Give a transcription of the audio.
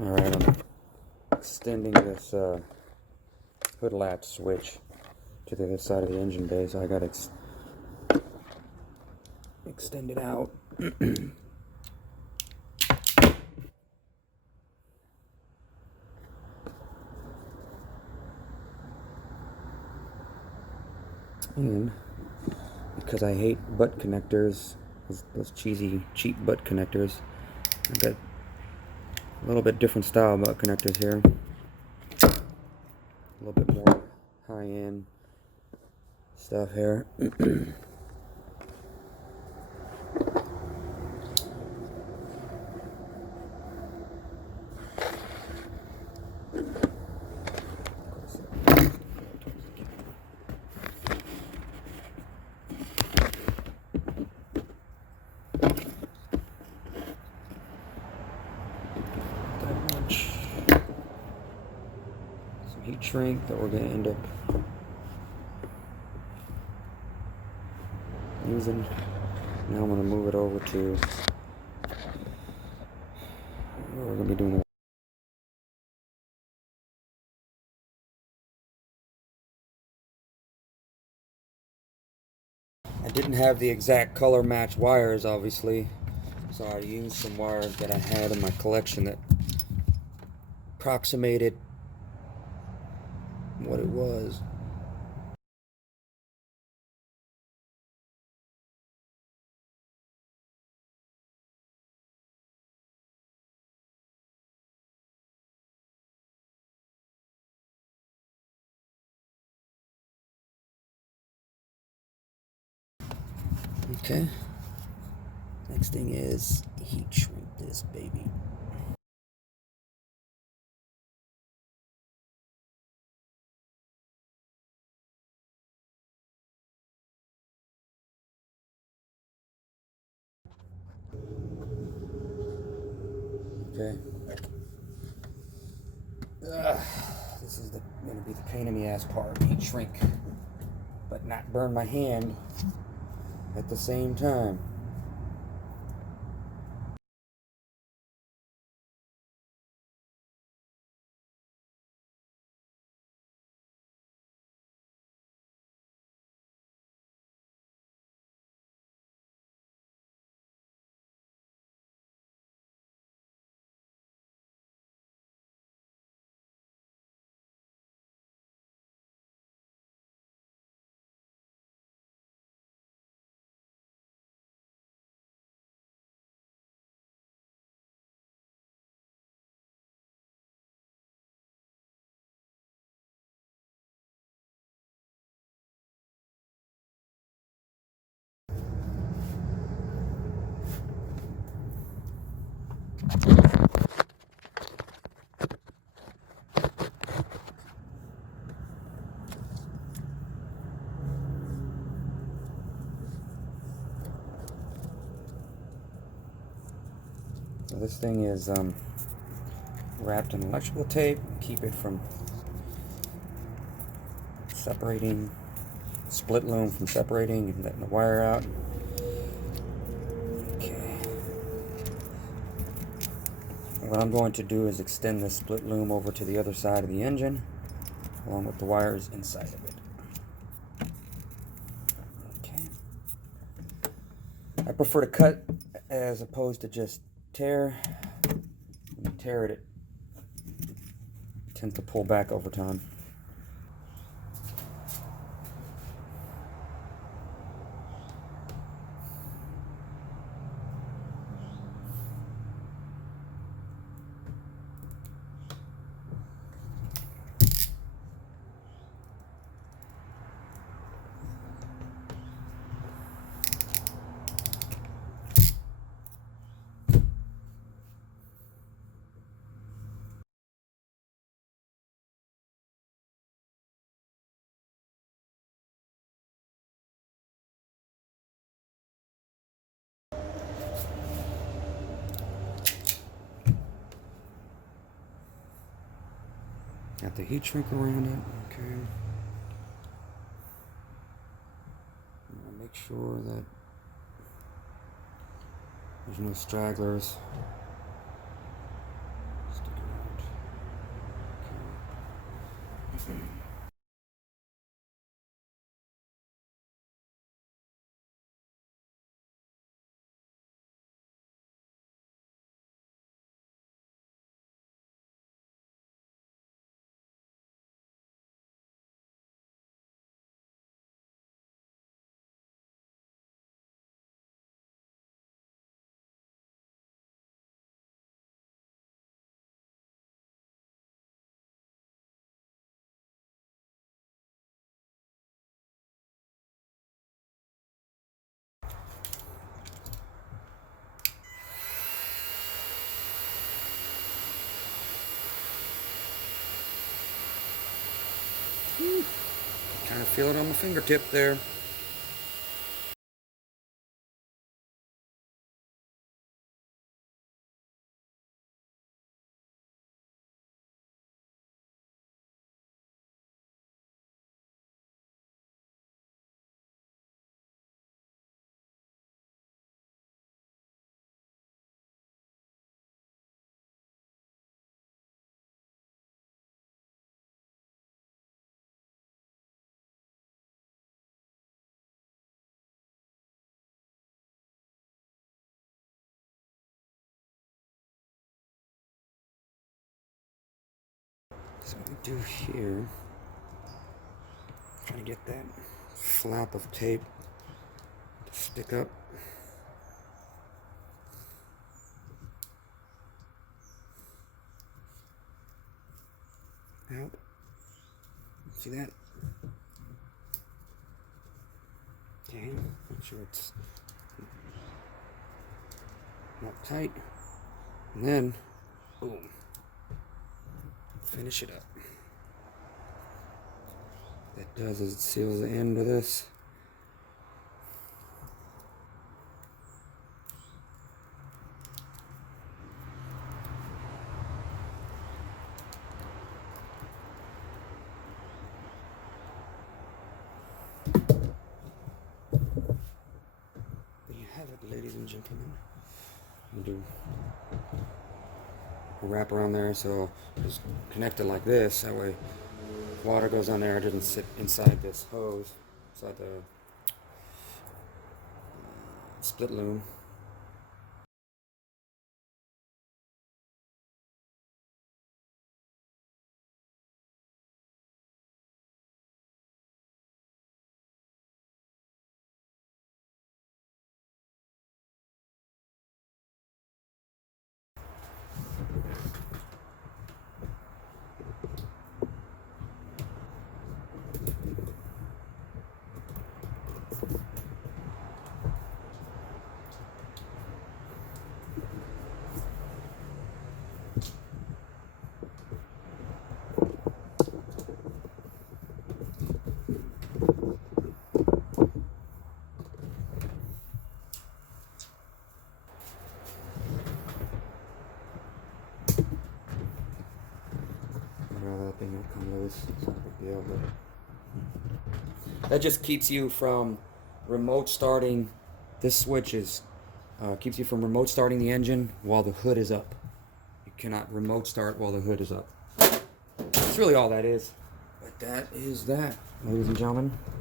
Alright, I'm extending this hood latch switch to the other side of the engine bay, so I got to extend it out. And because I hate butt connectors, those cheesy, cheap butt connectors, I've got a little bit different style butt connectors here. A little bit more high-end stuff here. Some heat shrink that we're going to end up using. Now I'm going to move it over to where we're going to be doing the I didn't have the exact color match wires, obviously, so I used some wires that I had in my collection that approximated what it was. Okay. Next thing is heat shrink this baby. Okay. This is going to be the pain in the ass part. Heat shrink, but not burn my hand at the same time. So this thing is wrapped in electrical tape, keep it from separating, split loom from separating and letting the wire out. Okay. What I'm going to do is extend this split loom over to the other side of the engine, along with the wires inside of it. Okay. I prefer to cut as opposed to just tear. When you tear it, it tends to pull back over time. Got the heat shrink around it. Okay. I'm gonna make sure that there's no stragglers sticking Kind of feel it on my fingertip there. So what we do here, trying to get that flap of tape to stick up. Out. See that? Okay, make sure it's not tight. And then, boom. Finish it up. What that does is it seals the end of this. There you have it, ladies and gentlemen. We'll do a wrap around there, so just connect it like this. That way, water goes on there. It doesn't sit inside this hose, inside the split loom. That thing will come loose. It's not a big deal, but that just keeps you from remote starting. This switch keeps you from remote starting the engine while the hood is up. You cannot remote start while the hood is up. That's really all that is. But that is that, ladies and gentlemen.